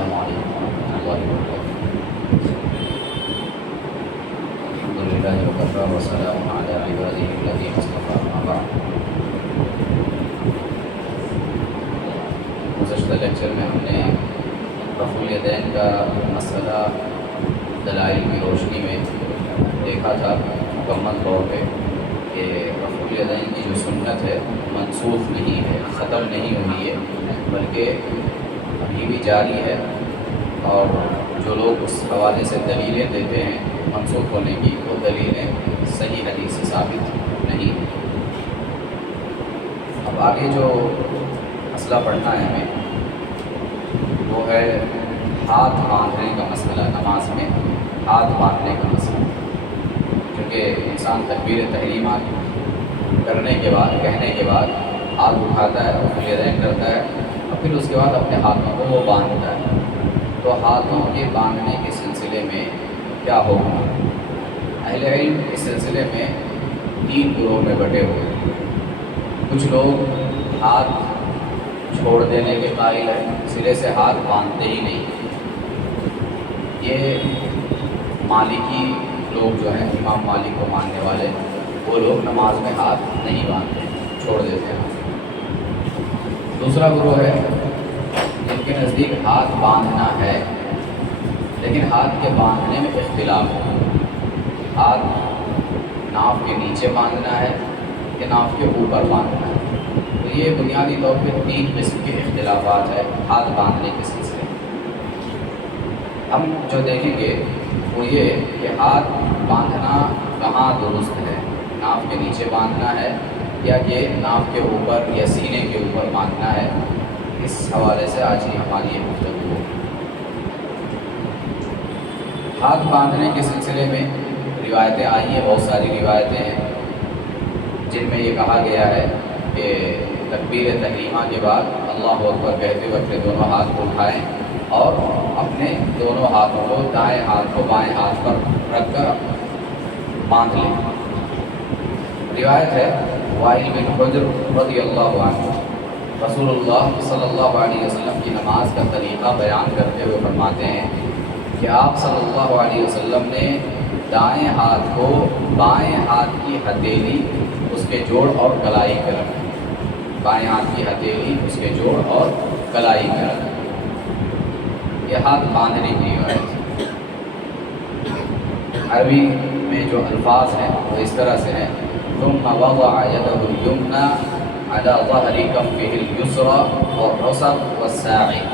السلام علیکم ورحمۃ اللہ وبرکاتہ۔ الحمد للہ وکفیٰ وسلام علی عبادہ الذین اصطفیٰ، اما بعد۔ گزشتہ لیکچر میں ہم نے رفع الیدین کا مسئلہ دلائل کی روشنی میں دیکھا تھا مکمل طور پہ کہ رفع الیدین کی جو سنت ہے منسوخ نہیں ہے، ختم نہیں ہوئی ہے، بلکہ ابھی بھی جاری ہے، اور جو لوگ اس حوالے سے دلیلیں دیتے ہیں منسوخ ہونے کی، وہ دلیلیں صحیح حدیث سے ثابت نہیں ہیں۔ اب آگے جو مسئلہ پڑھنا ہے ہمیں وہ ہے ہاتھ باندھنے کا مسئلہ، نماز میں ہاتھ باندھنے کا مسئلہ، کیونکہ انسان تکبیر تحریمہ کرنے کے بعد، کہنے کے بعد ہاتھ اٹھاتا ہے اور الیدین کرتا ہے، اور پھر اس کے بعد اپنے ہاتھوں کو وہ باندھتا ہے۔ تو ہاتھوں کے باندھنے کے سلسلے میں کیا ہوگا؟ اہل علم اس سلسلے میں 3 گروہ میں بٹے ہوئے ہیں۔ کچھ لوگ ہاتھ چھوڑ دینے کے قائل ہیں، سرے سے ہاتھ باندھتے ہی نہیں۔ یہ مالکی لوگ جو ہیں، امام مالک کو ماننے والے، وہ لوگ نماز میں ہاتھ نہیں باندھتے، چھوڑ دیتے ہیں۔ دوسرا گروہ ہے جن کے نزدیک ہاتھ باندھنا ہے، لیکن ہاتھ کے باندھنے میں اختلاف ہے۔ ہاتھ ناف کے نیچے باندھنا ہے کہ ناف کے اوپر باندھنا ہے۔ تو یہ بنیادی طور پہ 3 قسم کے اختلافات ہیں ہاتھ باندھنے کے سلسلے میں۔ ہم جو دیکھیں گے وہ یہ کہ ہاتھ باندھنا کہاں درست ہے، ناف کے نیچے باندھنا ہے یا کہ ناف کے اوپر یا سینے کے اوپر باندھنا ہے، اس حوالے سے آج ہی ہماری یہ گفتگو ہوگی۔ ہاتھ باندھنے کے سلسلے میں روایتیں آئی ہیں، بہت ساری روایتیں ہیں جن میں یہ کہا گیا ہے کہ تکبیر تحریمہ کے بعد اللہ اکبر کہتے ہوئے اپنے دونوں ہاتھ کو اٹھائیں اور اپنے دونوں ہاتھوں کو، دائیں ہاتھ کو بائیں ہاتھ پر رکھ کر باندھ لیں۔ روایت ہے وائل بن حجر رضی اللہ عنہ رسول اللہ صلی اللہ علیہ وسلم کی نماز کا طریقہ بیان کرتے ہوئے فرماتے ہیں کہ آپ صلی اللہ علیہ وسلم نے دائیں ہاتھ کو بائیں ہاتھ کی ہتھیلی، اس کے جوڑ اور کلائی پہ رکھا۔ بائیں ہاتھ کی ہتھیلی، اس کے جوڑ اور کلائی پہ رکھا۔ یہ ہاتھ باندھنے کی روایت۔ عربی میں جو الفاظ ہیں وہ اس طرح سے ہیں: ثم وضع يده اليمنى على ظهر كفه اليسرى والرسغ والساعد۔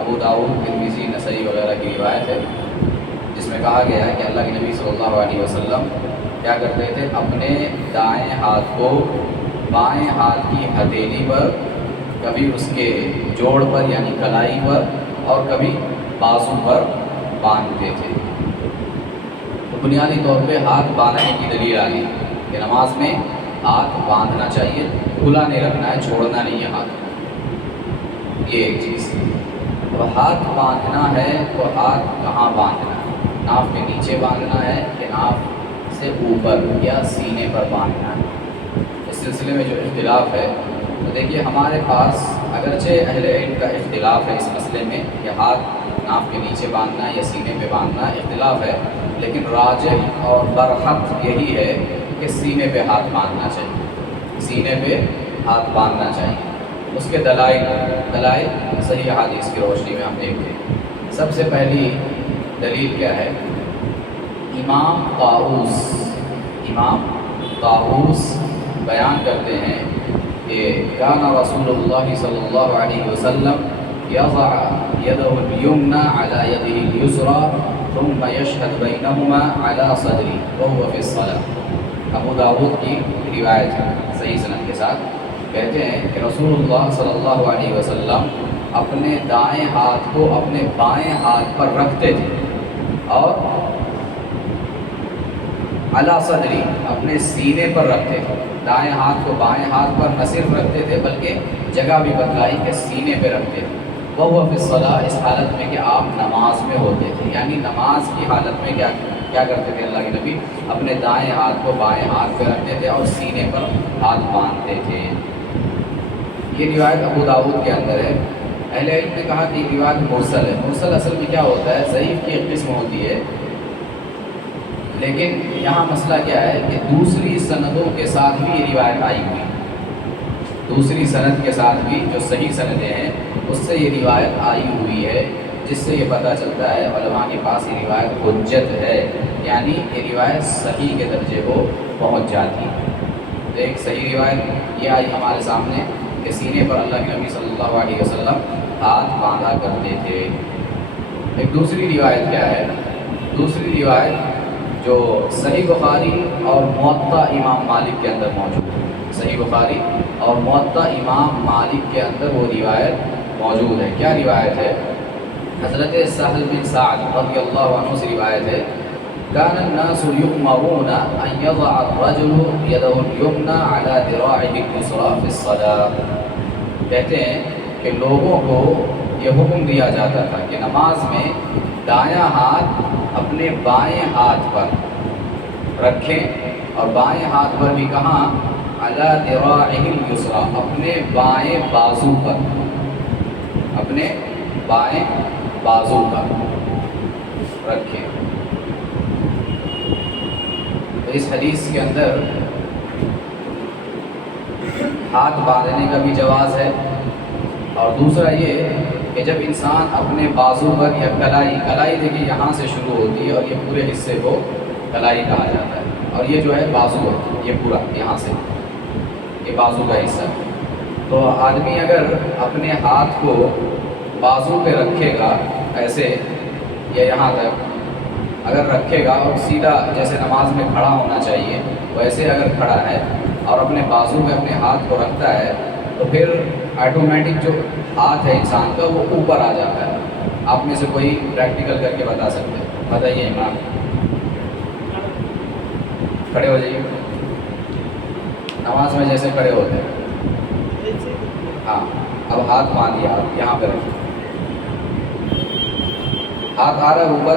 ابو داؤد، ترمذی، نسائی وغیرہ کی روایت ہے جس میں کہا گیا ہے کہ اللہ کے نبی صلی اللہ علیہ وسلم کیا کرتے تھے، اپنے دائیں ہاتھ کو بائیں ہاتھ کی ہتھیلی پر، کبھی اس کے جوڑ پر یعنی کلائی پر، اور کبھی بازو پر باندھتے تھے۔ تو بنیادی طور پہ ہاتھ باندھنے کی دلیل آ گئی کہ نماز میں ہاتھ باندھنا چاہیے، کھلا نہیں رکھنا ہے، چھوڑنا نہیں ہے ہاتھ۔ یہ ایک چیز۔ تو ہاتھ باندھنا ہے تو ہاتھ کہاں باندھنا ہے؟ ناف کے نیچے باندھنا ہے کہ ناف سے اوپر یا سینے پر باندھنا ہے؟ اس سلسلے میں جو اختلاف ہے تو دیکھیے، ہمارے پاس اگرچہ اہل علم کا اختلاف ہے اس مسئلے میں کہ ہاتھ ناف کے نیچے باندھنا یا سینے پہ باندھنا، اختلاف ہے، لیکن راجح اور برحق یہی ہے کہ سینے پہ ہاتھ باندھنا چاہیے، سینے پہ ہاتھ باندھنا چاہیے۔ اس کے دلائل صحیح حدیث کی روشنی میں ہم دیکھتے ہیں۔ سب سے پہلی دلیل کیا ہے؟ امام طاووس بیان کرتے ہیں کہ کان رسول اللہ صلی اللہ علیہ وسلم یضع یدہ الیمنی علی یدہ الیسری ثم یشہد بینہما علی صدرہ وہو فی الصلاۃ۔ ابو داؤد کی روایت ہے صحیح سند کے ساتھ، کہتے ہیں کہ رسول اللہ صلی اللہ علیہ وسلم اپنے دائیں ہاتھ کو اپنے بائیں ہاتھ پر رکھتے تھے اور علی صدری، اپنے سینے پر رکھتے تھے۔ دائیں ہاتھ کو بائیں ہاتھ پر نہ صرف رکھتے تھے بلکہ جگہ بھی بتلائی کہ سینے پہ رکھتے تھے۔ وہو فی الصلاۃ، اس حالت میں کہ آپ نماز میں ہوتے تھے، یعنی نماز کی حالت میں کیا کرتے تھے اللہ کے نبی؟ اپنے دائیں ہاتھ کو بائیں ہاتھ پہ رکھتے تھے اور سینے پر ہاتھ باندھتے تھے۔ یہ روایت ابو داؤد کے اندر ہے۔ اہل اہل علم نے کہا کہ یہ روایت مرسل ہے۔ مرسل اصل میں کیا ہوتا ہے؟ ضعیف کی ایک قسم ہوتی ہے، لیکن یہاں مسئلہ کیا ہے کہ دوسری سندوں کے ساتھ بھی یہ روایت آئی ہوئی، دوسری سند کے ساتھ بھی جو صحیح سندیں ہیں اس سے یہ روایت آئی ہوئی ہے، جس سے یہ پتہ چلتا ہے علماء کے پاس یہ روایت حجت ہے، یعنی یہ روایت صحیح کے درجے کو پہنچ جاتی ہے۔ تو ایک صحیح روایت یہ آئی ہمارے سامنے کہ سینے پر اللہ کے نبی صلی اللہ علیہ وسلم ہاتھ باندھا کرتے تھے۔ ایک دوسری روایت کیا ہے؟ دوسری روایت جو صحیح بخاری اور موطا امام مالک کے اندر موجود ہے، صحیح بخاری اور موطا امام مالک کے اندر وہ روایت موجود ہے۔ کیا روایت ہے؟ حضرت سہل بن سعد رضی اللہ عنہ سے روایت ہے، كان الناس يؤمرون أن يضع الرجل يده اليمنى على ذراعه اليسرى في الصلاة۔ کہتے ہیں کہ لوگوں کو یہ حکم دیا جاتا تھا کہ نماز میں دایاں ہاتھ اپنے بائیں ہاتھ پر رکھیں، اور بائیں ہاتھ پر بھی کہاں؟ علی ذراعہ الیسریٰ، اپنے بائیں بازو پر، اپنے بائیں بازو پر رکھیں۔ تو اس حدیث کے اندر ہاتھ باندھنے کا بھی جواز ہے، اور دوسرا یہ کہ جب انسان اپنے بازو پر یا کلائی دیکھیے یہاں سے شروع ہوتی ہے اور یہ پورے حصے کو کلائی کہا جاتا ہے، اور یہ جو ہے بازو ہے، یہ پورا یہاں سے یہ بازو کا حصہ ہے۔ تو آدمی اگر اپنے ہاتھ کو بازو پہ رکھے گا ایسے یا یہاں تک اگر رکھے گا، اور سیدھا جیسے نماز میں کھڑا ہونا چاہیے ویسے اگر کھڑا ہے اور اپنے بازو میں اپنے ہاتھ کو رکھتا ہے، تو پھر آٹومیٹک جو ہاتھ ہے انسان کا وہ اوپر آ جاتا ہے۔ آپ میں سے کوئی پریکٹیکل کر کے بتا سکتے ہیں؟ بتائیے عمران، کھڑے ہو جائیے، نماز میں جیسے کھڑے ہوتے ہیں، ہاں اب ہاتھ باندھیے، آپ یہاں پہ رکھیے، ہاتھ آ رہا ہے اوپر،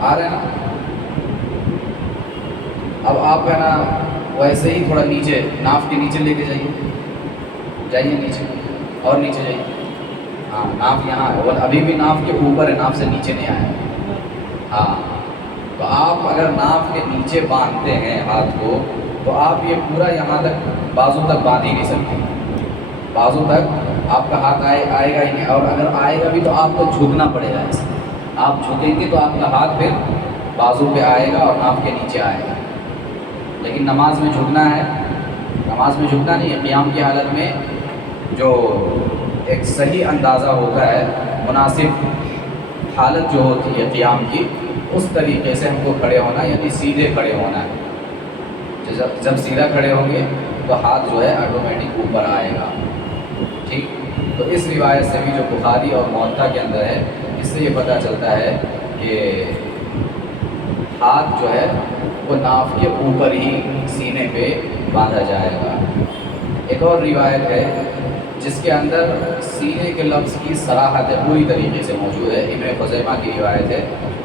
آ رہے ہیں نا؟ اب آپ ہے نا ویسے ہی تھوڑا نیچے، ناف کے نیچے لے کے جائیے نیچے، اور نیچے جائیے، ہاں ناف یہاں ہے، اور ابھی بھی ناف کے اوپر ہے، ناف سے نیچے نہیں آیا۔ ہاں تو آپ اگر ناف کے نیچے باندھتے ہیں ہاتھ کو، تو آپ یہ پورا یہاں تک بازو تک باندھ ہی نہیں سکتے، بازو تک آپ کا ہاتھ آئے گا ہی نہیں، اور اگر آئے گا بھی تو آپ کو جھکنا پڑے گا ایسے، آپ جھکیں گے تو آپ کا ہاتھ پھر بازو پہ آئے گا اور ناف کے نیچے آئے گا۔ لیکن نماز میں جھکنا ہے، نماز میں جھکنا نہیں ہے، قیام کی حالت میں جو ایک صحیح اندازہ ہوتا ہے، مناسب حالت جو ہوتی ہے قیام کی، اس طریقے سے ہم کو کھڑے ہونا، یعنی سیدھے کھڑے ہونا ہے۔ جب سیدھا کھڑے ہوں گے تو ہاتھ جو ہے آٹومیٹک اوپر آئے گا، ٹھیک۔ تو اس روایت سے بھی جو بخاری اور موطا کے اندر ہے، اس سے یہ پتہ چلتا ہے کہ ہاتھ جو ہے وہ ناف کے اوپر ہی سینے پہ باندھا جائے گا۔ ایک اور روایت ہے جس کے اندر سینے کے لفظ کی صراحت ہے، پوری طریقے سے موجود ہے، ابن خزیمہ کی روایت ہے،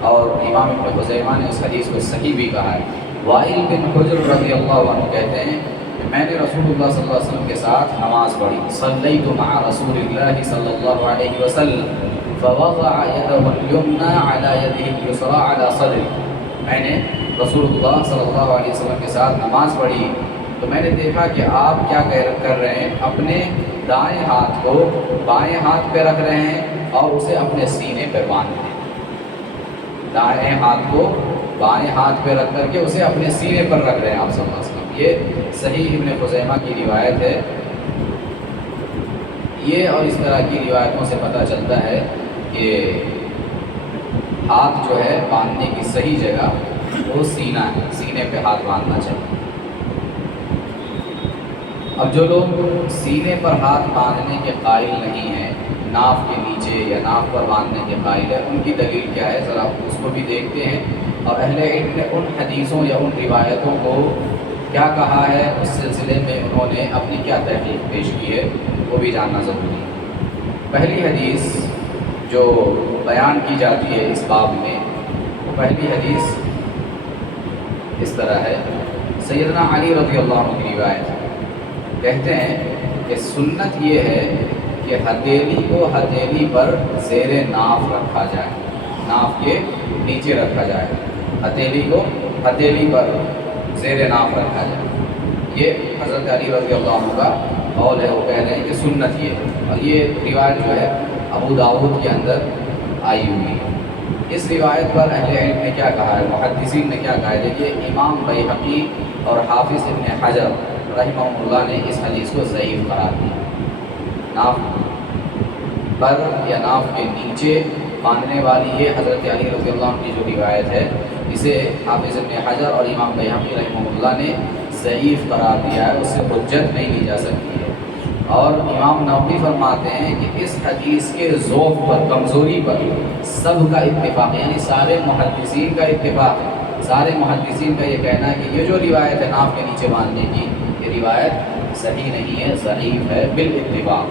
اور امام ابن خزیمہ نے اس حدیث کو صحیح بھی کہا ہے۔ وائل بن حجر رضی اللہ عنہ کہتے ہیں کہ میں نے رسول اللہ صلی اللہ علیہ وسلم کے ساتھ نماز پڑھی، صلیت مع رسول اللہ صلی اللہ علیہ وسلم فوضع يده اليمنى على يده اليسرى على صدري۔ میں نے رسول اللہ صلی اللہ علیہ وسلم کے ساتھ نماز پڑھی تو میں نے دیکھا کہ آپ کیا کر رہے ہیں، اپنے دائیں ہاتھ کو بائیں ہاتھ پہ رکھ رہے ہیں اور اسے اپنے سینے پہ باندھ رہے ہیں، دائیں ہاتھ کو بائیں ہاتھ پہ رکھ کر کے اسے اپنے سینے پر رکھ رہے ہیں آپ صلی اللہ علیہ وسلم۔ یہ صحیح ابن خزیمہ کی روایت ہے۔ یہ اور اس طرح کی روایتوں سے پتہ چلتا ہے کہ ہاتھ جو ہے باندھنے کی صحیح جگہ وہ سینہ ہے، سینے پہ ہاتھ باندھنا چاہیے۔ اب جو لوگ سینے پر ہاتھ باندھنے کے قائل نہیں ہیں، ناف کے نیچے یا ناف پر باندھنے کے قائل ہے، ان کی دلیل کیا ہے ذرا اس کو بھی دیکھتے ہیں، اور اہل علم نے ان حدیثوں یا ان روایتوں کو کیا کہا ہے، اس سلسلے میں انہوں نے اپنی کیا تحقیق پیش کی ہے وہ بھی جاننا ضروری ہے۔ پہلی حدیث جو بیان کی جاتی ہے اس باب میں، وہ پہلی حدیث اس طرح ہے، سیدنا علی رضی اللہ عنہ کی روایت، کہتے ہیں کہ سنت یہ ہے کہ ہتھیلی کو ہتھیلی پر زیر ناف رکھا جائے، ناف کے نیچے رکھا جائے، ہتھیلی کو ہتھیلی پر زیر ناف رکھا جائے۔ یہ حضرت علی رضی اللہ عنہ کا قول ہے، وہ کہہ رہے ہیں کہ سنت یہ ہے، اور یہ روایت جو ہے ابو داؤد کے اندر آئی ہوئی ہے۔ اس روایت پر اہل علم نے کیا کہا ہے، محدثین نے کیا کہا ہے؟ دیکھیے امام بیہقی اور حافظ ابن حجر رحمہ اللہ نے اس حدیث کو ضعیف قرار دیا۔ ناف پر یا ناف کے نیچے باندھنے والی یہ حضرت علی رضی اللہ عنہ کی جو روایت ہے، اسے حافظ ابن حجر اور امام بیہقی رحمہ اللہ نے ضعیف قرار دیا ہے، اس سے حجت نہیں لی جا سکتی ہے۔ اور امام نووی فرماتے ہیں کہ اس حدیث کے ذوق پر، کمزوری پر سب کا اتفاق، یعنی سارے محدثین کا اتفاق ہے، سارے محدثین کا یہ کہنا ہے کہ یہ جو روایت ہے ناف کے نیچے باندھنے کی، یہ روایت صحیح نہیں ہے، ضعیف ہے بالاتفاق۔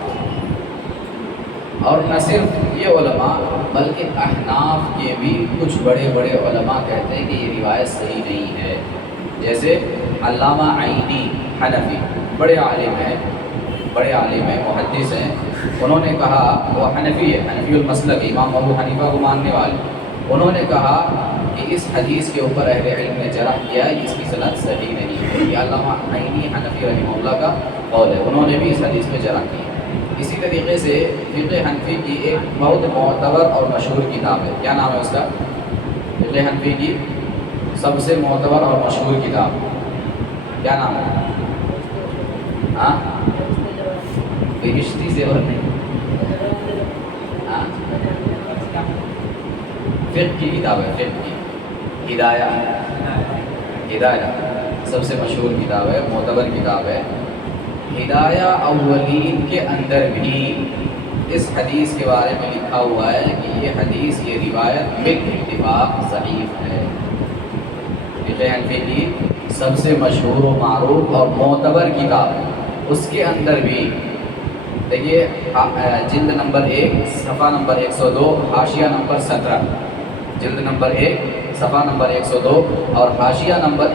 اور نہ صرف یہ علماء بلکہ احناف کے بھی کچھ بڑے بڑے علماء کہتے ہیں کہ یہ روایت صحیح نہیں ہے، جیسے علامہ عینی حنفی، بڑے عالم ہیں، محدث ہیں، انہوں نے کہا، وہ حنفی ہے، حنفی المسلک، امام ابو حنیفہ کو ماننے والے، انہوں نے کہا کہ اس حدیث کے اوپر اہل علم نے جرح کیا ہے، اس کی سند صحیح نہیں ہے۔ یہ علامہ عینی حنفی رحمہ اللہ کا قول ہے، انہوں نے بھی اس حدیث میں جرح کی ہے۔ اسی طریقے سے فقہ حنفی کی ایک بہت معتبر اور مشہور کتاب ہے، کیا نام ہے اس کا؟ فقہ حنفی کی سب سے معتبر اور مشہور کتاب کیا نام ہے؟ ہاں، بہشتی زیور نہیں، ہاں، فقہ کی کتاب ہے، فقہ کی ہدایہ سب سے مشہور کتاب ہے، معتبر کتاب ہے۔ ہدایہ اولین کے اندر بھی اس حدیث کے بارے میں لکھا ہوا ہے کہ یہ حدیث، یہ روایت بالاتفاق ضعیف ہے۔ فقہ حنفی کی سب سے مشہور و معروف اور معتبر کتاب ہے، اس کے اندر بھی دیکھیے جلد نمبر 1 صفحہ نمبر 102 حاشیہ نمبر 17، جلد نمبر 1 صفحہ نمبر 102 اور حاشیہ نمبر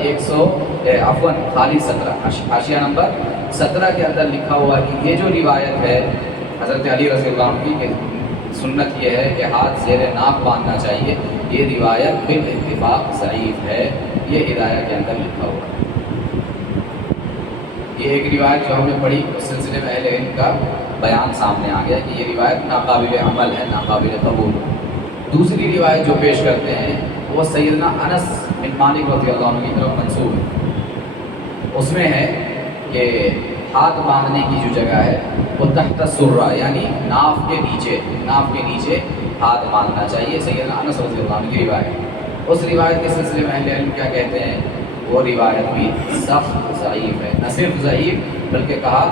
17 حاشیہ نمبر 17 کے اندر لکھا ہوا کہ یہ جو روایت ہے حضرت علی رضی اللہ عنہ کی کہ سنت یہ ہے کہ ہاتھ زیر ناف باندھنا چاہیے، یہ روایت بالاتفاق ضعیف ہے، یہ ہدایہ کے اندر لکھا ہوا ہے۔ یہ ایک روایت جو ہم نے پڑھی، اس سلسلے میں اہل علم کا بیان سامنے آ گیا کہ یہ روایت ناقابل عمل ہے، ناقابل قبول۔ دوسری روایت جو پیش کرتے ہیں وہ سیدنا انس بن مالک رضی اللہ عنہ کی طرف منسوب ہے، اس میں ہے کہ ہاتھ باندھنے کی جو جگہ ہے وہ تحت السرہ، یعنی ناف کے نیچے ہاتھ باندھنا چاہیے، سیدنا انس رضی اللہ عنہ کی روایت۔ اس روایت کے سلسلے میں اہل علم کیا کہتے ہیں؟ وہ روایت بھی سخت ضعیف ہے، نہ صرف ضعیف بلکہ کہا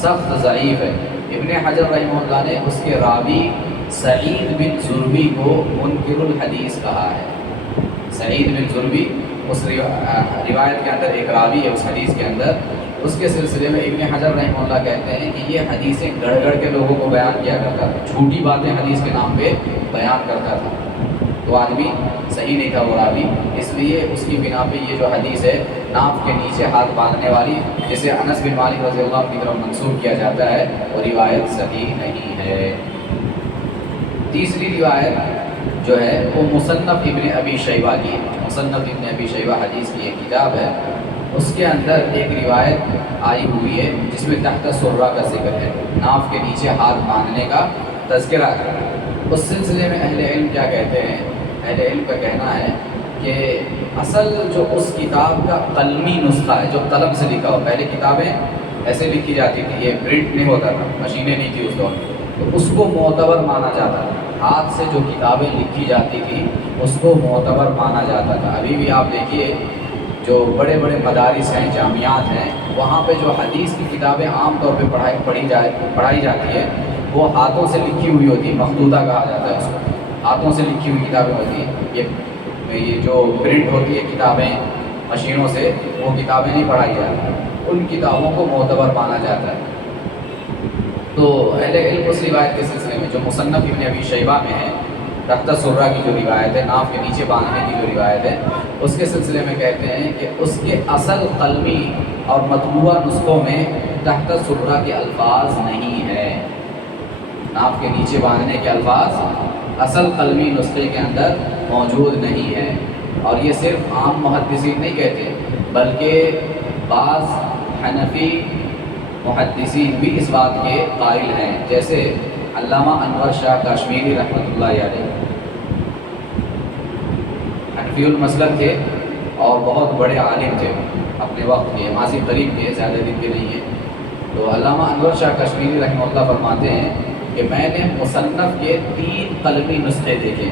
سخت ضعیف ہے۔ ابن حجر رحمہ اللہ نے اس کے راوی سعید بن زربی کو منکر الحدیث کہا ہے۔ سعید بن زربی اس روایت کے اندر ایک راوی ہے اس حدیث کے اندر، اس کے سلسلے میں ابن حجر رحمہ اللہ کہتے ہیں کہ یہ حدیثیں گڑھ گڑھ کے لوگوں کو بیان کیا کرتا تھا، جھوٹی باتیں حدیث کے نام پہ بیان کرتا تھا، تو آدمی صحیح نہیں تھا وہ راوی، اس لیے اس کی بنا پہ یہ جو حدیث ہے ناف کے نیچے ہاتھ باندھنے والی، جسے انس بن مالک رضی اللہ عنہ کی طرف منسوب کیا جاتا ہے، وہ روایت صحیح نہیں ہے۔ تیسری روایت جو ہے وہ مصنف ابن ابی شیبہ کی ہے، مصنف ابن ابی شیبہ حدیث کی ایک کتاب ہے، اس کے اندر ایک روایت آئی ہوئی ہے جس میں تحت سرہ کا ذکر ہے، ناف کے نیچے ہاتھ باندھنے کا تذکرہ ہے۔ اس سلسلے میں اہل علم کیا کہتے ہیں؟ اہل علم کا کہنا ہے کہ اصل جو اس کتاب کا قلمی نسخہ ہے، جو قلم سے لکھا ہو، پہلے کتابیں ایسے لکھی جاتی تھی، یہ پرنٹ نہیں ہوتا تھا، مشینیں نہیں تھی اس دور میں، تو اس کو معتبر مانا جاتا تھا، ہاتھ سے جو کتابیں لکھی جاتی تھی اس کو معتبر مانا جاتا تھا۔ ابھی بھی آپ دیکھیے جو بڑے بڑے مدارس ہیں، جامعات ہیں، وہاں پہ جو حدیث کی کتابیں عام طور پہ پڑھائی جاتی ہے، وہ ہاتھوں سے لکھی ہوئی ہوتی ہے، مخطوطہ کہا جاتا ہے اس کو، ہاتھوں سے لکھی ہوئی کتابیں ہوتی ہیں۔ یہ جو پرنٹ ہوتی ہے کتابیں مشینوں سے، وہ کتابیں نہیں پڑھائی جاتی، ان کتابوں کو معتبر مانا جاتا ہے۔ تو اہل علم اس روایت کے سلسلے میں جو مصنف ابن ابی شیبہ میں ہے، تحت سرہ کی جو روایت ہے، ناف کے نیچے باندھنے کی جو روایت ہے، اس کے سلسلے میں کہتے ہیں کہ اس کے اصل قلمی اور مطبوعہ نسخوں میں تحت سرہ کے الفاظ نہیں ہے، ناف کے نیچے باندھنے کے الفاظ اصل قلمی نسخے کے اندر موجود نہیں ہے. اور یہ صرف عام محدثین نہیں کہتے بلکہ بعض حنفی محدثین بھی اس بات کے قائل ہیں، جیسے علامہ انور شاہ کشمیری رحمۃ اللہ علیہ. حنفی المسلک تھے اور بہت بڑے عالم تھے اپنے وقت کے، ماضی قریب کے، زیادہ دن کے نہیں ہیں. تو علامہ انور شاہ کشمیری رحمۃ اللہ فرماتے ہیں کہ میں نے مصنف کے 3 قلمی نسخے دیکھے،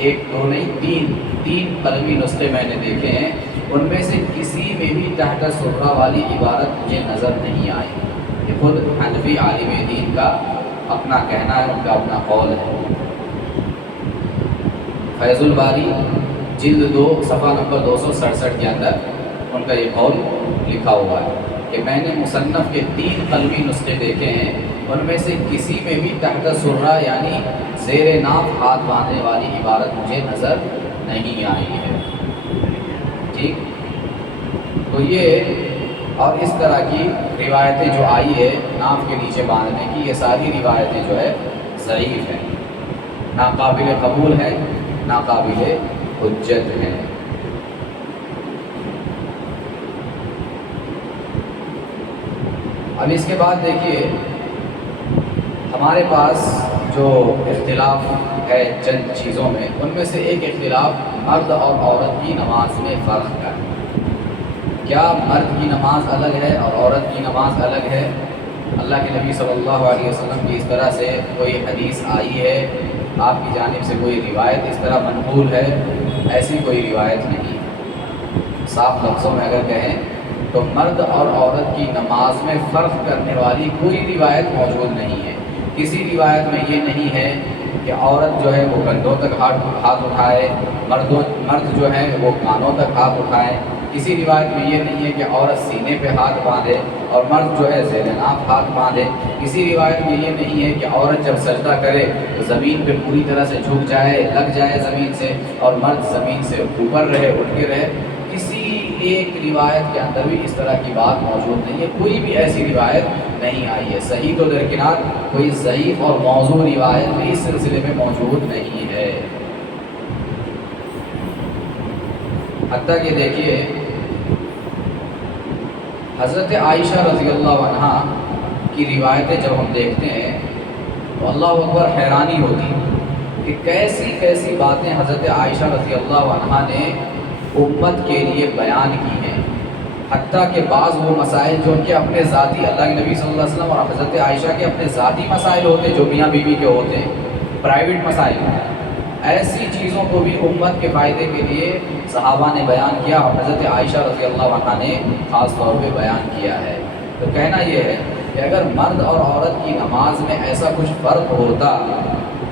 1 2 نہیں 3 قلمی نسخے میں نے دیکھے ہیں. ان میں سے کسی میں بھی تحت سرہ والی عبارت مجھے نظر نہیں آئی. یہ خود حنفی عالم دین کا اپنا کہنا ہے، ان کا اپنا قول ہے. فیض الباری جلد 2 صفحہ نمبر 267 کے اندر ان کا یہ قول لکھا ہوا ہے کہ میں نے مصنف کے 3 قلمی نسخے دیکھے ہیں، ان میں سے کسی میں بھی تحت سرہ یعنی زیر ناف ہاتھ باندھنے والی عبارت مجھے نظر نہیں آئی ہے. ٹھیک، تو یہ اور اس طرح کی روایتیں جو آئی ہے ناف کے نیچے باندھنے کی، یہ ساری روایتیں جو ہے ضعیف ہیں، ناقابل قبول ہیں، ناقابل حجت ہیں. اب اس کے بعد دیکھیے ہمارے پاس جو اختلاف ہے چند چیزوں میں، ان میں سے ایک اختلاف مرد اور عورت کی نماز میں فرق کا ہے. کیا مرد کی نماز الگ ہے اور عورت کی نماز الگ ہے؟ اللہ کے نبی صلی اللہ علیہ وسلم کی اس طرح سے کوئی حدیث آئی ہے، آپ کی جانب سے کوئی روایت اس طرح منقول ہے؟ ایسی کوئی روایت نہیں. صاف لفظوں میں اگر کہیں تو مرد اور عورت کی نماز میں فرق کرنے والی کوئی روایت موجود نہیں ہے. کسی روایت میں یہ نہیں ہے کہ عورت جو ہے وہ کندھوں تک ہاتھ اٹھائے، مرد جو ہے وہ کانوں تک ہاتھ اٹھائے. کسی روایت میں یہ نہیں ہے کہ عورت سینے پہ ہاتھ باندھے اور مرد جو ہے زیر ناف ہاتھ باندھے. کسی روایت میں یہ نہیں ہے کہ عورت جب سجدہ کرے تو زمین پہ پوری طرح سے جھک جائے، لگ جائے زمین سے، اور مرد زمین سے اوپر رہے، اٹھ کے رہے. کسی ایک روایت کے اندر بھی اس طرح کی بات موجود نہیں ہے، کوئی بھی ایسی روایت نہیں آئی ہے. صحیح تو درکنار کوئی ضعیف اور موضوع روایت بھی اس سلسلے میں موجود نہیں ہے. حتیٰ کہ دیکھیے حضرت عائشہ رضی اللہ عنہ کی روایتیں جب ہم دیکھتے ہیں تو اللہ اکبر حیرانی ہوتی کہ کیسی کیسی باتیں حضرت عائشہ رضی اللہ عنہ نے امت کے لیے بیان کی ہیں. حتیٰ کہ بعض وہ مسائل جو ان کے اپنے ذاتی، اللہ کے نبی صلی اللہ علیہ وسلم اور حضرت عائشہ کے اپنے ذاتی مسائل ہوتے جو میاں بیوی کے ہوتے ہیں، پرائیویٹ مسائل، ایسی چیزوں کو بھی امت کے فائدے کے لیے صحابہ نے بیان کیا اور حضرت عائشہ رضی اللہ عنہ نے خاص طور پہ بیان کیا ہے. تو کہنا یہ ہے کہ اگر مرد اور عورت کی نماز میں ایسا کچھ فرق ہوتا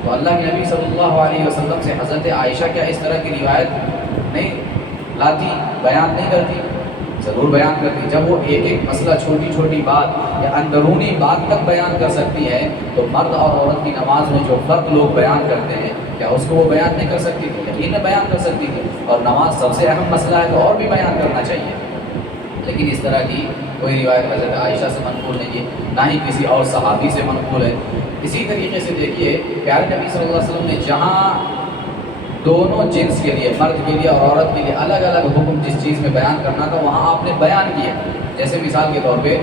تو اللہ کے نبی صلی اللہ علیہ وسلم سے حضرت عائشہ کیا اس طرح کی روایت نہیں لاتی، بیان نہیں کرتی؟ ضرور بیان کرتی. جب وہ ایک ایک مسئلہ، چھوٹی چھوٹی بات یا اندرونی بات تک بیان کر سکتی ہے تو مرد اور عورت کی نماز میں جو فرق لوگ بیان کرتے ہیں کیا اس کو وہ بیان نہیں کر سکتی تھی؟ یقیناً بیان کر سکتی تھی. اور نماز سب سے اہم مسئلہ ہے تو اور بھی بیان کرنا چاہیے. لیکن اس طرح کی کوئی روایت حضرت عائشہ سے منقول نہیں ہے، نہ ہی کسی اور صحابی سے منقول ہے. اسی طریقے سے دیکھیے پیارے نبی صلی اللہ علیہ وسلم نے جہاں دونوں جنس کے لیے، مرد کے لیے اور عورت کے لیے الگ الگ حکم جس چیز میں بیان کرنا تھا وہاں آپ نے بیان کیا. جیسے مثال کے طور پہ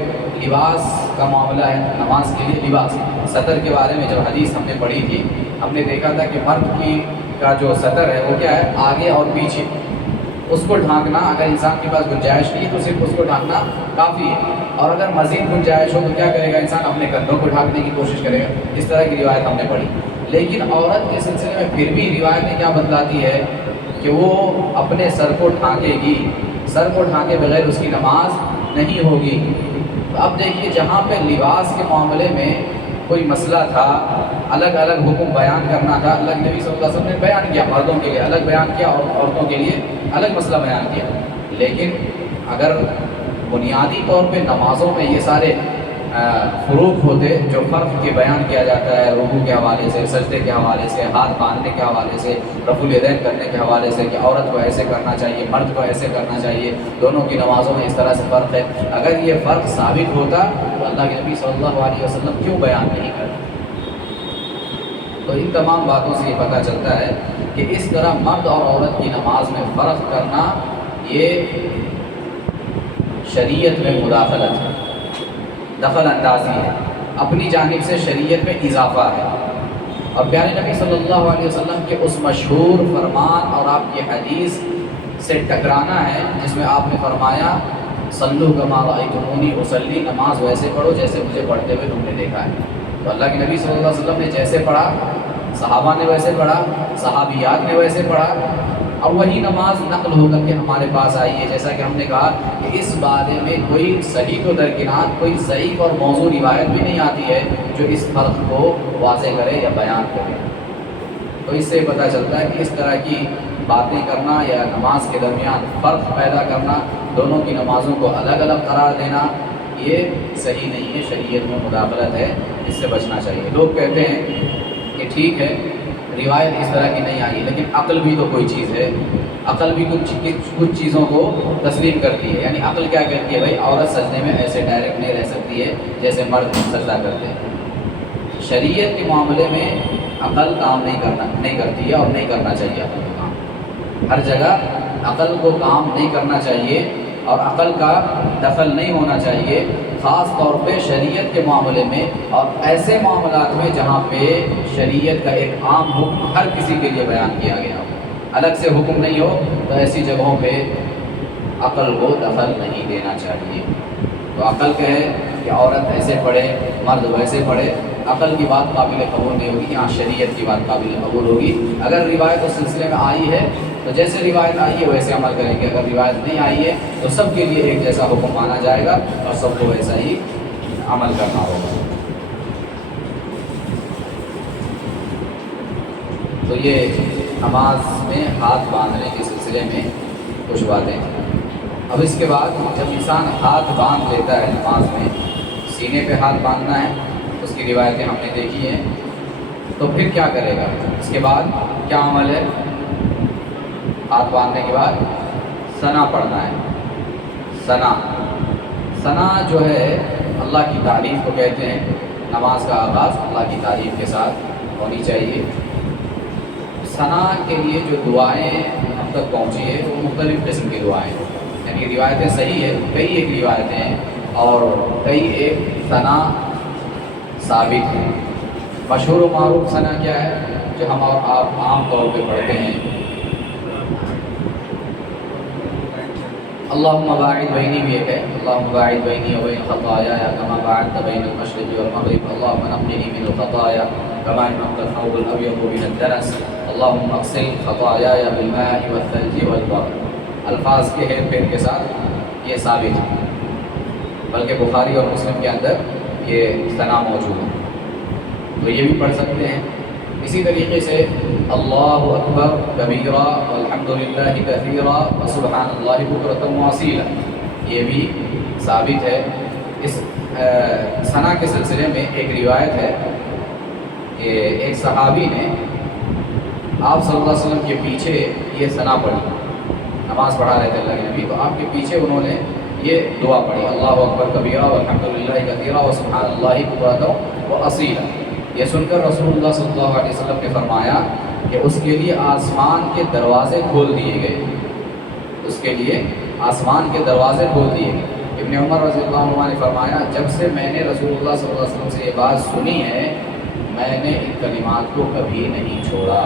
لباس کا معاملہ ہے، نماز کے لیے لباس، سطر کے بارے میں جب حدیث ہم نے پڑھی تھی ہم نے دیکھا تھا کہ مرد کی کا جو سطر ہے وہ کیا ہے، آگے اور پیچھے. اس کو ڈھانکنا اگر انسان کے پاس گنجائش نہیں ہے تو صرف اس کو ڈھانکنا کافی ہے، اور اگر مزید گنجائش ہو تو کیا کرے گا انسان، اپنے کندھوں کو ڈھانکنے کی کوشش کرے گا. اس طرح کی روایت ہم نے پڑھی. لیکن عورت کے سلسلے میں پھر بھی روایتیں کیا بتلاتی ہے کہ وہ اپنے سر کو ڈھانکے گی، سر کو ڈھانکے بغیر اس کی نماز نہیں ہوگی. تو اب دیکھیے جہاں پہ لباس کے معاملے میں کوئی مسئلہ تھا، الگ الگ حکم بیان کرنا تھا، اللہ کے نبی صلی اللہ علیہ وسلم نے بیان کیا، مردوں کے لیے الگ بیان کیا اور عورتوں کے لیے الگ مسئلہ بیان کیا. لیکن اگر بنیادی طور پہ نمازوں میں یہ سارے فروق ہوتے جو فرق کے بیان کیا جاتا ہے، رکوع کے حوالے سے، سجدے کے حوالے سے، ہاتھ باندھنے کے حوالے سے، رفع الیدین کرنے کے حوالے سے کہ عورت کو ایسے کرنا چاہیے، مرد کو ایسے کرنا چاہیے، دونوں کی نمازوں میں اس طرح سے فرق ہے، اگر یہ فرق ثابت ہوتا تو اللہ کے نبی صلی اللہ علیہ وسلم کیوں بیان نہیں کرتے؟ تو ان تمام باتوں سے یہ پتہ چلتا ہے کہ اس طرح مرد اور عورت کی نماز میں فرق کرنا یہ شریعت میں مداخلت ہے، دخل اندازی ہے، اپنی جانب سے شریعت میں اضافہ ہے۔ اور پیارے نبی صلی اللہ علیہ وسلم کے اس مشہور فرمان اور آپ کی حدیث سے ٹکرانا ہے جس میں آپ نے فرمایا صلو کما رأیتمونی اصلی، نماز ویسے پڑھو جیسے مجھے پڑھتے ہوئے تم نے دیکھا ہے۔ تو اللہ کے نبی صلی اللہ علیہ وسلم نے جیسے پڑھا، صحابہ نے ویسے پڑھا، صحابیات نے ویسے پڑھا، اور وہی نماز نقل ہو کر کے ہمارے پاس آئی ہے۔ جیسا کہ ہم نے کہا کہ اس بارے میں کوئی صحیح تو درکنار کوئی ضعیف اور موضوع روایت بھی نہیں آتی ہے جو اس فرق کو واضح کرے یا بیان کرے۔ تو اس سے پتہ چلتا ہے کہ اس طرح کی باتیں کرنا یا نماز کے درمیان فرق پیدا کرنا، دونوں کی نمازوں کو الگ الگ قرار دینا، یہ صحیح نہیں ہے، شریعت میں مداخلت ہے، اس سے بچنا چاہیے۔ لوگ کہتے ہیں کہ ٹھیک ہے روایت اس طرح کی نہیں آئی، لیکن عقل بھی تو کوئی چیز ہے، عقل بھی کچھ چیزوں کو تسلیم کرتی ہے۔ یعنی عقل کیا کہتی ہے؟ بھائی عورت سجدے میں ایسے ڈائریکٹ نہیں رہ سکتی ہے جیسے مرد سجدہ کرتے ہیں۔ شریعت کے معاملے میں عقل کام نہیں کرتی ہے اور نہیں کرنا چاہیے عقل کو کام۔ ہر جگہ عقل کو کام نہیں کرنا چاہیے اور عقل کا دخل نہیں ہونا چاہیے، خاص طور پہ شریعت کے معاملے میں اور ایسے معاملات میں جہاں پہ شریعت کا ایک عام حکم ہر کسی کے لیے بیان کیا گیا ہو، الگ سے حکم نہیں ہو، تو ایسی جگہوں پہ عقل کو دخل نہیں دینا چاہیے۔ تو عقل کہے کہ عورت ایسے پڑھے، مرد ویسے پڑھے، عقل کی بات قابل قبول نہیں ہوگی، یہاں شریعت کی بات قابل قبول ہوگی۔ اگر روایت اس سلسلے میں آئی ہے تو جیسے روایت آئی ہے ویسے عمل کریں گے، اگر روایت نہیں آئی ہے تو سب کے لیے ایک جیسا حکم مانا جائے گا اور سب کو ویسا ہی عمل کرنا ہوگا۔ تو یہ نماز میں ہاتھ باندھنے کے سلسلے میں کچھ باتیں ہیں۔ اب اس کے بعد جب انسان ہاتھ باندھ لیتا ہے نماز میں، سینے پہ ہاتھ باندھنا ہے، اس کی روایتیں ہم نے دیکھی ہیں، تو پھر کیا کرے گا؟ اس کے بعد کیا عمل ہے؟ ہاتھ باندھنے کے بعد ثنا پڑھنا ہے۔ ثنا جو ہے اللہ کی تعریف کو کہتے ہیں۔ نماز کا آغاز اللہ کی تعریف کے ساتھ ہونی چاہیے۔ ثنا کے لیے جو دعائیں ہم تک پہنچی ہے وہ مختلف قسم کی دعائیں ہیں، یعنی روایتیں صحیح ہے، کئی ایک روایتیں ہیں اور کئی ایک ثنا ثابت ہیں۔ مشہور و معروف ثنا کیا ہے جو ہم اور آپ عام طور پہ پڑھتے ہیں؟ اللہم باعد بینی بھی ایک ہے، اللہم باعد بینی وبین خطایا کما باعدت بین المشرق والمغرب، اللہم نقنی من الخطایا کما ينقى الثوب الابيض من الدنس، اللہم اغسل خطایا بالماء والثلج والبرد۔ الفاظ کے ہیر پھیر کے ساتھ یہ ثابت ہے، بلکہ بخاری اور مسلم کے اندر یہ ثنا موجود ہے، تو یہ بھی پڑھ سکتے ہیں۔ اسی طریقے سے اللہ اکبر کبیرہ والحمد للہ کثیرہ وسبحان اللہ بکرۃ واصیلا، یہ بھی ثابت ہے۔ اس ثنا کے سلسلے میں ایک روایت ہے کہ ایک صحابی نے آپ صلی اللہ علیہ وسلم کے پیچھے یہ ثنا پڑھی، نماز پڑھا رہے تھے اللہ کے نبی، تو آپ کے پیچھے انہوں نے یہ دعا پڑھی، اللہ اکبر کبیرہ والحمد للہ کثیرہ وسبحان اللہ بکرۃ واصیلا۔ یہ سن کر رسول اللہ صلی اللہ علیہ وسلم نے فرمایا کہ اس کے لیے آسمان کے دروازے کھول دیے گئے، اس کے لیے آسمان کے دروازے کھول دیے گئے۔ ابن عمر رضی اللہ عنہ نے فرمایا جب سے میں نے رسول اللہ صلی اللہ علیہ وسلم سے یہ بات سنی ہے میں نے ان کلمات کو کبھی نہیں چھوڑا۔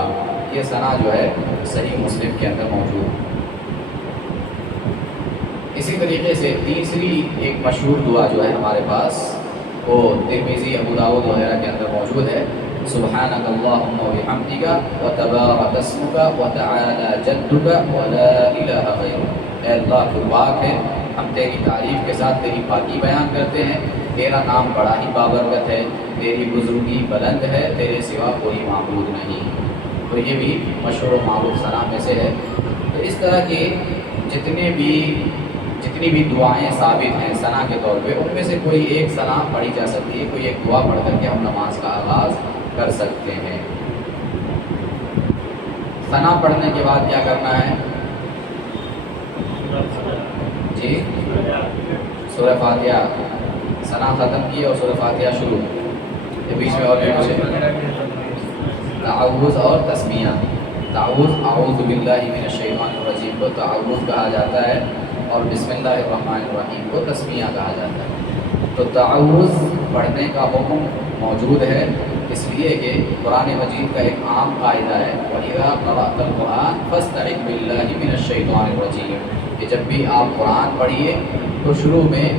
یہ ثنا جو ہے صحیح مسلم کے اندر موجود ہے۔ اسی طریقے سے تیسری ایک مشہور دعا جو ہے ہمارے پاس وہ ترمذی، ابو داؤد وغیرہ کے اندر موجود ہے، سبحانک اللہم وبحمدک وتبارک اسمک وتعالی جدک ولا الہ غیرک۔ اے اللہ تو پاک ہے، ہم تیری تعریف کے ساتھ تیری پاکی بیان کرتے ہیں، تیرا نام بڑا ہی بابرکت ہے، تیری بزرگی بلند ہے، تیرے سوا کوئی معبود نہیں۔ تو یہ بھی مشہور و معروف ثنا میں سے ہے۔ تو اس طرح کی جتنی بھی دعائیں ثابت ہیں ثنا کے طور پہ، ان میں سے کوئی ایک ثنا پڑھی جا سکتی ہے، کوئی ایک دعا پڑھ کر کے ہم نماز کا آغاز کر سکتے ہیں۔ ثنا پڑھنے کے بعد کیا کرنا ہے؟ جی سورہ فاتحہ، ثنا ختم کی اور سورہ فاتحہ شروع، یہ بیچ میں اور بھی کچھ ہے؟ تعوذ اور تسمیہ. تعوذ اعوذ باللہ من الشیطان الرجیم کو تعوذ کہا جاتا ہے اور بسم اللہ الرحمن الرحیم کو تسمیہ کہا جاتا ہے. تو تعوذ پڑھنے کا حکم موجود ہے اس لیے کہ قرآن مجید کا ایک عام قاعدہ ہے وَإِذَا قَرَأْتَ الْقُرْآنَ فَاسْتَعِذْ بِاللَّهِ مِنَ الشَّيْطَانِ الرَّجِيمِ کہ جب بھی آپ قرآن پڑھیے تو شروع میں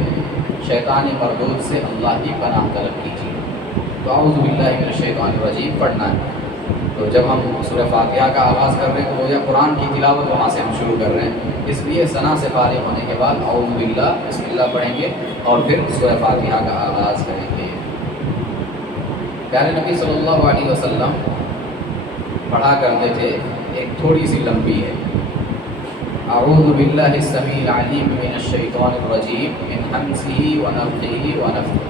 شیطان مردود سے اللہ کی پناہ طلب کیجیے. تو اعوذ باللہ من الشیطان الرجیم پڑھنا ہے. تو جب ہم سورہ فاتحہ کا آغاز کر رہے ہیں تو یا قرآن کی تلاوت وہاں سے ہم شروع کر رہے ہیں. اس لیے ثنا سے فارغ ہونے کے بعد اعوذ باللہ بسم اللہ پڑھیں گے اور پھر سورہ فاتحہ کا آغاز کریں گے. پیارے نبی صلی اللہ علیہ وسلم پڑھا کرتے تھے ایک تھوڑی سی لمبی ہے اعوذ باللہ السمیع العلیم من الشیطان الرجیم من ہمزہ ونفخہ ونفثہ.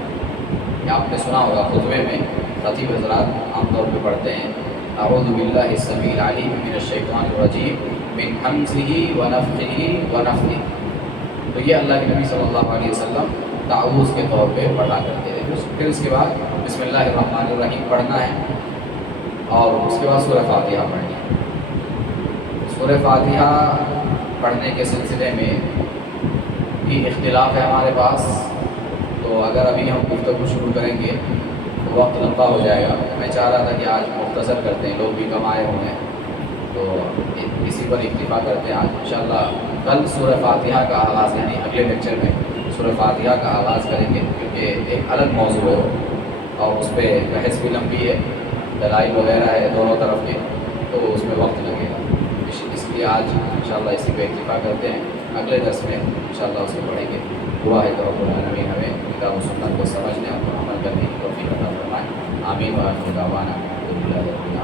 یہ آپ نے سنا ہوگا خطبے میں خطیب حضرات عام طور پہ پڑھتے ہیں اعوذ باللہ السمیع العلیم من الشیطان الرجیم من ہمزہ ونفخہ ونفثہ. تو یہ اللہ کے نبی صلی اللہ علیہ وسلم تعوذ کے طور پہ پڑھا کرتے تھے. پھر اس کے بعد بسم اللہ الرحمن الرحیم پڑھنا ہے اور اس کے بعد سورہ فاتحہ پڑھنی ہے. سورہ فاتحہ پڑھنے کے سلسلے میں بھی اختلاف ہے ہمارے پاس. تو اگر ابھی ہم گفتگو شروع کریں گے تو وقت لمبا ہو جائے گا. میں چاہ رہا تھا کہ آج مختصر کرتے ہیں, لوگ بھی کم آئے ہوئے ہیں تو اسی پر اکتفا کرتے ہیں. آج انشاءاللہ کل سورہ فاتحہ کا آغاز یعنی اگلے لیکچر میں سورہ فاتحہ کا آغاز کریں گے کیونکہ ایک الگ موضوع ہے اور اس پہ بحث بھی لمبی ہے, دلائل وغیرہ ہے دونوں طرف کے, تو اس میں وقت لگے گا. اس لیے آج انشاءاللہ اسی پہ اکتفا کرتے ہیں. اگلے درس میں انشاءاللہ اسے پڑھیں گے. دعا ہے تو رب العالمین ہمیں کتاب و سنت کو سمجھنے اور عمل کرنے کی توفیق عطا فرمائے. آمین و آخر دعوانا الحمدللہ رب العالمین.